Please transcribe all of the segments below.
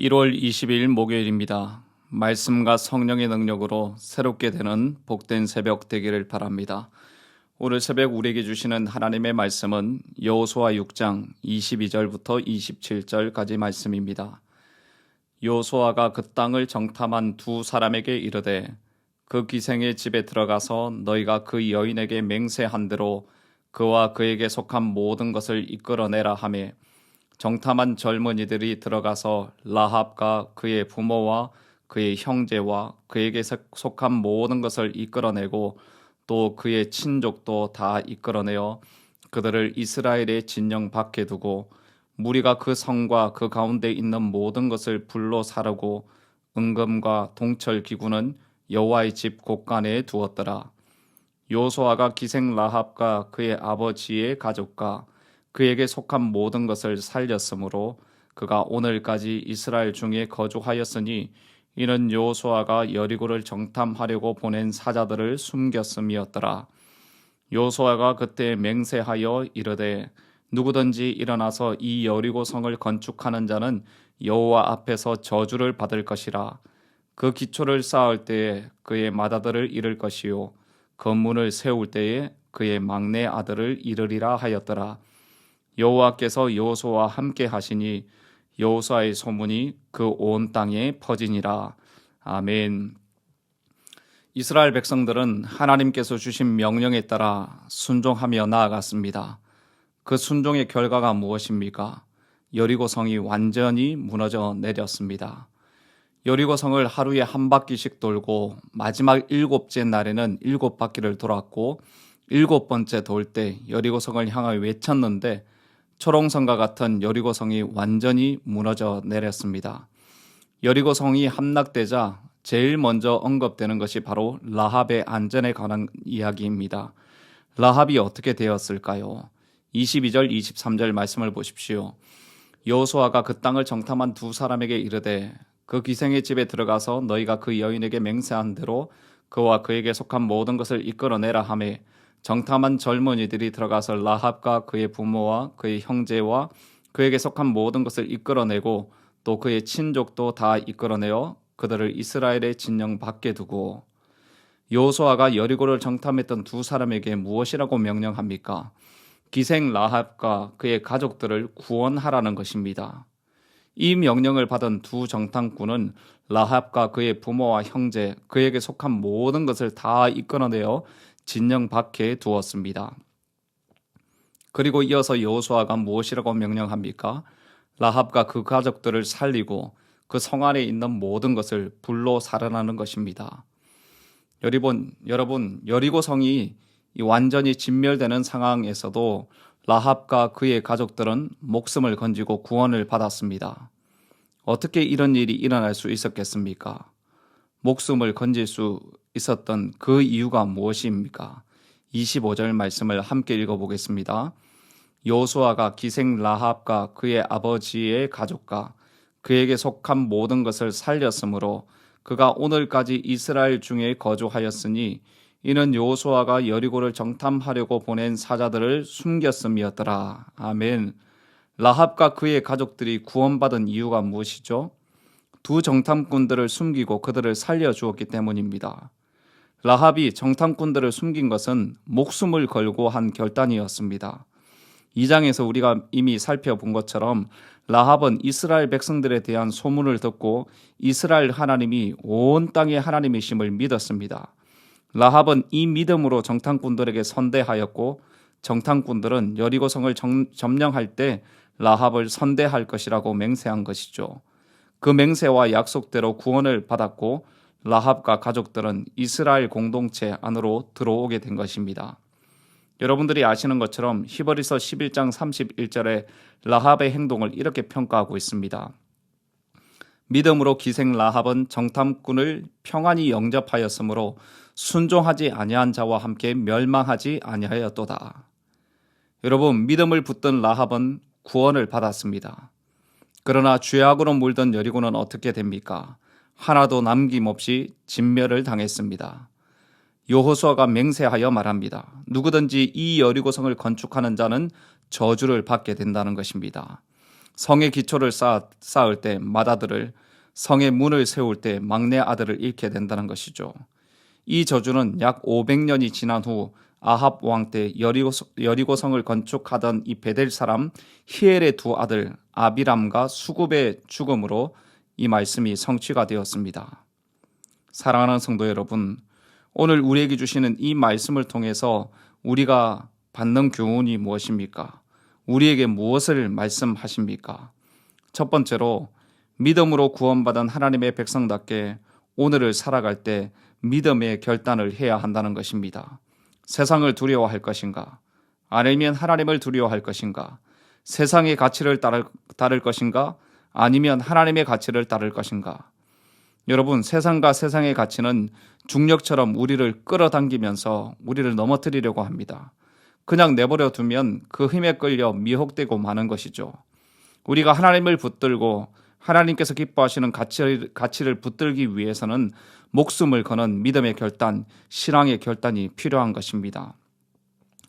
1월 20일 목요일입니다. 말씀과 성령의 능력으로 새롭게 되는 복된 새벽 되기를 바랍니다. 오늘 새벽 우리에게 주시는 하나님의 말씀은 여호수아 6장 22절부터 27절까지 말씀입니다. 여호수아가 그 땅을 정탐한 두 사람에게 이르되 그 기생의 집에 들어가서 너희가 그 여인에게 맹세한 대로 그와 그에게 속한 모든 것을 이끌어내라 하매 정탐한 젊은이들이 들어가서 라합과 그의 부모와 그의 형제와 그에게 속한 모든 것을 이끌어내고 또 그의 친족도 다 이끌어내어 그들을 이스라엘의 진영 밖에 두고 무리가 그 성과 그 가운데 있는 모든 것을 불로 사르고 은금과 동철 기구는 여호와의 집 곳간에 두었더라. 여호수아가 기생 라합과 그의 아버지의 가족과 그에게 속한 모든 것을 살렸으므로 그가 오늘까지 이스라엘 중에 거주하였으니 이는 여호수아가 여리고를 정탐하려고 보낸 사자들을 숨겼음이었더라. 여호수아가 그때 맹세하여 이르되 누구든지 일어나서 이 여리고 성을 건축하는 자는 여호와 앞에서 저주를 받을 것이라. 그 기초를 쌓을 때에 그의 맏아들을 잃을 것이요 건문을 세울 때에 그의 막내 아들을 잃으리라 하였더라. 여호와께서 여호수아와 함께 하시니 여호수아의 소문이 그 온 땅에 퍼지니라. 아멘. 이스라엘 백성들은 하나님께서 주신 명령에 따라 순종하며 나아갔습니다. 그 순종의 결과가 무엇입니까? 여리고 성이 완전히 무너져 내렸습니다. 여리고 성을 하루에 한 바퀴씩 돌고 마지막 7째 날에는 7바퀴를 돌았고 7번째 돌 때 여리고 성을 향하여 외쳤는데 초롱성과 같은 여리고 성이 완전히 무너져 내렸습니다. 여리고 성이 함락되자 제일 먼저 언급되는 것이 바로 라합의 안전에 관한 이야기입니다. 라합이 어떻게 되었을까요? 22절 23절 말씀을 보십시오. 여호수아가 그 땅을 정탐한 두 사람에게 이르되 그 기생의 집에 들어가서 너희가 그 여인에게 맹세한 대로 그와 그에게 속한 모든 것을 이끌어내라 하매 정탐한 젊은이들이 들어가서 라합과 그의 부모와 그의 형제와 그에게 속한 모든 것을 이끌어내고 또 그의 친족도 다 이끌어내어 그들을 이스라엘의 진영 밖에 두고. 여호수아가 여리고를 정탐했던 두 사람에게 무엇이라고 명령합니까? 기생 라합과 그의 가족들을 구원하라는 것입니다. 이 명령을 받은 두 정탐꾼은 라합과 그의 부모와 형제, 그에게 속한 모든 것을 다 이끌어내어 진영 밖에 두었습니다. 그리고 이어서 여호수아가 무엇이라고 명령합니까? 라합과 그 가족들을 살리고 그 성 안에 있는 모든 것을 불로 살아나는 것입니다. 여러분, 여리고 성이 완전히 진멸되는 상황에서도 라합과 그의 가족들은 목숨을 건지고 구원을 받았습니다. 어떻게 이런 일이 일어날 수 있었겠습니까? 목숨을 건질 수 있었던 그 이유가 무엇입니까? 25절 말씀을 함께 읽어보겠습니다. 여호수아가 기생 라합과 그의 아버지의 가족과 그에게 속한 모든 것을 살렸으므로 그가 오늘까지 이스라엘 중에 거주하였으니 이는 여호수아가 여리고를 정탐하려고 보낸 사자들을 숨겼음이었더라. 아멘. 라합과 그의 가족들이 구원받은 이유가 무엇이죠? 두 정탐꾼들을 숨기고 그들을 살려주었기 때문입니다. 라합이 정탐꾼들을 숨긴 것은 목숨을 걸고 한 결단이었습니다. 2장에서 우리가 이미 살펴본 것처럼 라합은 이스라엘 백성들에 대한 소문을 듣고 이스라엘 하나님이 온 땅의 하나님이심을 믿었습니다. 라합은 이 믿음으로 정탐꾼들에게 선대하였고 정탐꾼들은 여리고성을 점령할 때 라합을 선대할 것이라고 맹세한 것이죠. 그 맹세와 약속대로 구원을 받았고 라합과 가족들은 이스라엘 공동체 안으로 들어오게 된 것입니다. 여러분들이 아시는 것처럼 히브리서 11장 31절에 라합의 행동을 이렇게 평가하고 있습니다. 믿음으로 기생 라합은 정탐꾼을 평안히 영접하였으므로 순종하지 아니한 자와 함께 멸망하지 아니하였도다. 여러분, 믿음을 붙든 라합은 구원을 받았습니다. 그러나 죄악으로 물든 여리고는 어떻게 됩니까? 하나도 남김없이 진멸을 당했습니다. 여호수아가 맹세하여 말합니다. 누구든지 이 여리고성을 건축하는 자는 저주를 받게 된다는 것입니다. 성의 기초를 쌓을 때 맏아들을, 성의 문을 세울 때 막내 아들을 잃게 된다는 것이죠. 이 저주는 약 500년이 지난 후 아합 왕 때 여리고성을 건축하던 이 베델 사람 히엘의 두 아들 아비람과 수굽의 죽음으로 이 말씀이 성취가 되었습니다. 사랑하는 성도 여러분, 오늘 우리에게 주시는 이 말씀을 통해서 우리가 받는 교훈이 무엇입니까? 우리에게 무엇을 말씀하십니까? 첫 번째로 믿음으로 구원받은 하나님의 백성답게 오늘을 살아갈 때 믿음의 결단을 해야 한다는 것입니다. 세상을 두려워할 것인가? 아니면 하나님을 두려워할 것인가? 세상의 가치를 따를 것인가? 아니면 하나님의 가치를 따를 것인가? 여러분, 세상과 세상의 가치는 중력처럼 우리를 끌어당기면서 우리를 넘어뜨리려고 합니다. 그냥 내버려 두면 그 힘에 끌려 미혹되고 마는 것이죠. 우리가 하나님을 붙들고 하나님께서 기뻐하시는 가치를 붙들기 위해서는 목숨을 거는 믿음의 결단, 신앙의 결단이 필요한 것입니다.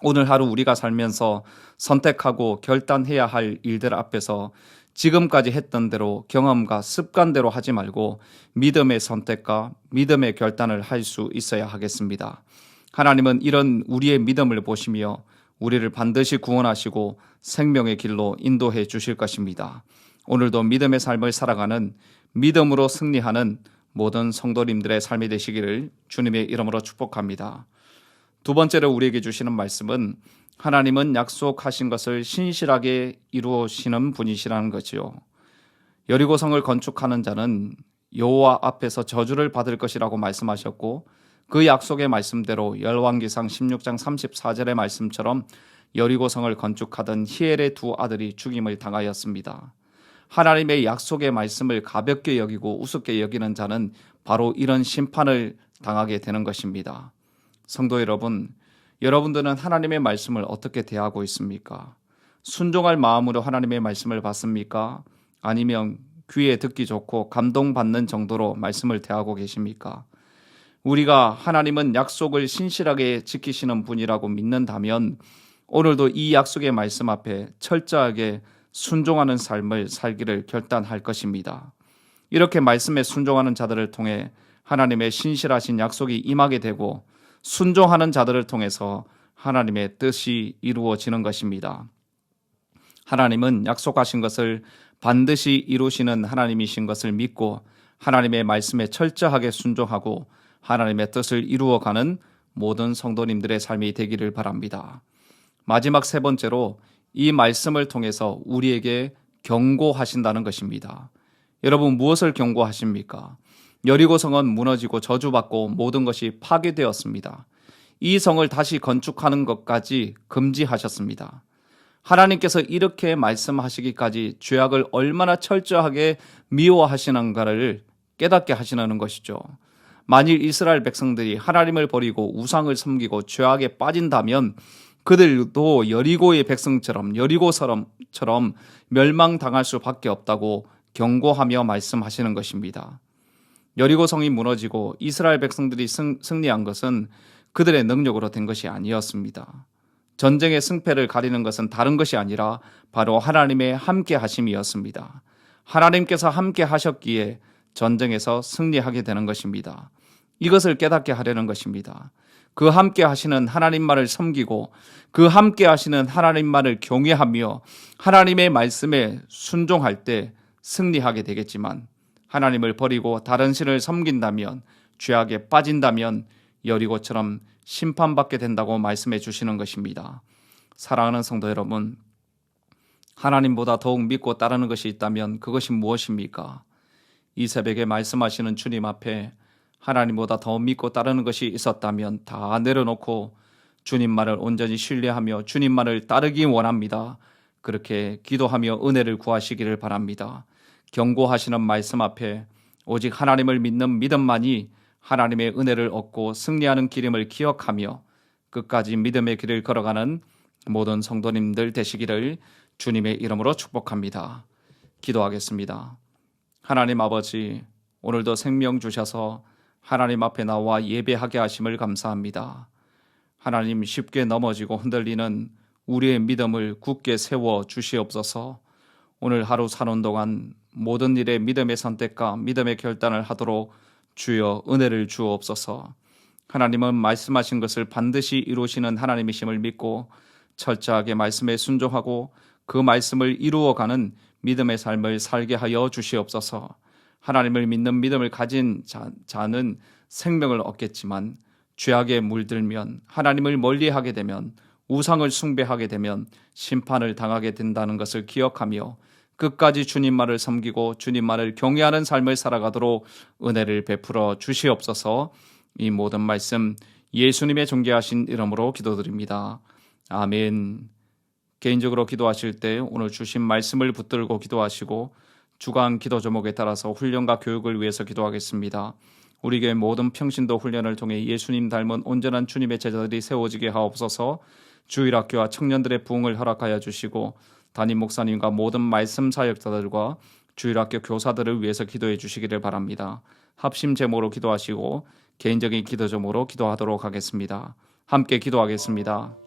오늘 하루 우리가 살면서 선택하고 결단해야 할 일들 앞에서 지금까지 했던 대로 경험과 습관대로 하지 말고 믿음의 선택과 믿음의 결단을 할 수 있어야 하겠습니다. 하나님은 이런 우리의 믿음을 보시며 우리를 반드시 구원하시고 생명의 길로 인도해 주실 것입니다. 오늘도 믿음의 삶을 살아가는 믿음으로 승리하는 모든 성도님들의 삶이 되시기를 주님의 이름으로 축복합니다. 두 번째로 우리에게 주시는 말씀은 하나님은 약속하신 것을 신실하게 이루시는 분이시라는 거지요. 여리고성을 건축하는 자는 여호와 앞에서 저주를 받을 것이라고 말씀하셨고 그 약속의 말씀대로 열왕기상 16장 34절의 말씀처럼 여리고성을 건축하던 히엘의 두 아들이 죽임을 당하였습니다. 하나님의 약속의 말씀을 가볍게 여기고 우습게 여기는 자는 바로 이런 심판을 당하게 되는 것입니다. 성도 여러분, 여러분들은 하나님의 말씀을 어떻게 대하고 있습니까? 순종할 마음으로 하나님의 말씀을 받습니까? 아니면 귀에 듣기 좋고 감동받는 정도로 말씀을 대하고 계십니까? 우리가 하나님은 약속을 신실하게 지키시는 분이라고 믿는다면 오늘도 이 약속의 말씀 앞에 철저하게 순종하는 삶을 살기를 결단할 것입니다. 이렇게 말씀에 순종하는 자들을 통해 하나님의 신실하신 약속이 임하게 되고 순종하는 자들을 통해서 하나님의 뜻이 이루어지는 것입니다. 하나님은 약속하신 것을 반드시 이루시는 하나님이신 것을 믿고 하나님의 말씀에 철저하게 순종하고 하나님의 뜻을 이루어가는 모든 성도님들의 삶이 되기를 바랍니다. 마지막 세 번째로 이 말씀을 통해서 우리에게 경고하신다는 것입니다. 여러분, 무엇을 경고하십니까? 여리고성은 무너지고 저주받고 모든 것이 파괴되었습니다. 이 성을 다시 건축하는 것까지 금지하셨습니다. 하나님께서 이렇게 말씀하시기까지 죄악을 얼마나 철저하게 미워하시는가를 깨닫게 하시는 것이죠. 만일 이스라엘 백성들이 하나님을 버리고 우상을 섬기고 죄악에 빠진다면 그들도 여리고의 백성처럼 여리고처럼 멸망당할 수밖에 없다고 경고하며 말씀하시는 것입니다. 여리고성이 무너지고 이스라엘 백성들이 승리한 것은 그들의 능력으로 된 것이 아니었습니다. 전쟁의 승패를 가리는 것은 다른 것이 아니라 바로 하나님의 함께 하심이었습니다. 하나님께서 함께 하셨기에 전쟁에서 승리하게 되는 것입니다. 이것을 깨닫게 하려는 것입니다. 그 함께 하시는 하나님만을 섬기고 그 함께 하시는 하나님만을 경외하며 하나님의 말씀에 순종할 때 승리하게 되겠지만 하나님을 버리고 다른 신을 섬긴다면 죄악에 빠진다면 여리고처럼 심판받게 된다고 말씀해 주시는 것입니다. 사랑하는 성도 여러분, 하나님보다 더욱 믿고 따르는 것이 있다면 그것이 무엇입니까? 이 새벽에 말씀하시는 주님 앞에 하나님보다 더 믿고 따르는 것이 있었다면 다 내려놓고 주님만을 온전히 신뢰하며 주님만을 따르기 원합니다. 그렇게 기도하며 은혜를 구하시기를 바랍니다. 경고하시는 말씀 앞에 오직 하나님을 믿는 믿음만이 하나님의 은혜를 얻고 승리하는 길임을 기억하며 끝까지 믿음의 길을 걸어가는 모든 성도님들 되시기를 주님의 이름으로 축복합니다. 기도하겠습니다. 하나님 아버지, 오늘도 생명 주셔서 하나님 앞에 나와 예배하게 하심을 감사합니다. 하나님, 쉽게 넘어지고 흔들리는 우리의 믿음을 굳게 세워 주시옵소서. 오늘 하루 사는 동안 모든 일에 믿음의 선택과 믿음의 결단을 하도록 주여 은혜를 주옵소서. 하나님은 말씀하신 것을 반드시 이루시는 하나님이심을 믿고 철저하게 말씀에 순종하고 그 말씀을 이루어가는 믿음의 삶을 살게 하여 주시옵소서. 하나님을 믿는 믿음을 가진 자는 생명을 얻겠지만 죄악에 물들면, 하나님을 멀리하게 되면, 우상을 숭배하게 되면 심판을 당하게 된다는 것을 기억하며 끝까지 주님만을 섬기고 주님만을 경외하는 삶을 살아가도록 은혜를 베풀어 주시옵소서. 이 모든 말씀 예수님의 존귀하신 이름으로 기도드립니다. 아멘. 개인적으로 기도하실 때 오늘 주신 말씀을 붙들고 기도하시고 주간 기도 제목에 따라서 훈련과 교육을 위해서 기도하겠습니다. 우리 교회 모든 평신도 훈련을 통해 예수님 닮은 온전한 주님의 제자들이 세워지게 하옵소서. 주일학교와 청년들의 부흥을 허락하여 주시고 담임 목사님과 모든 말씀 사역자들과 주일학교 교사들을 위해서 기도해 주시기를 바랍니다. 합심 제목으로 기도하시고 개인적인 기도 제목으로 기도하도록 하겠습니다. 함께 기도하겠습니다.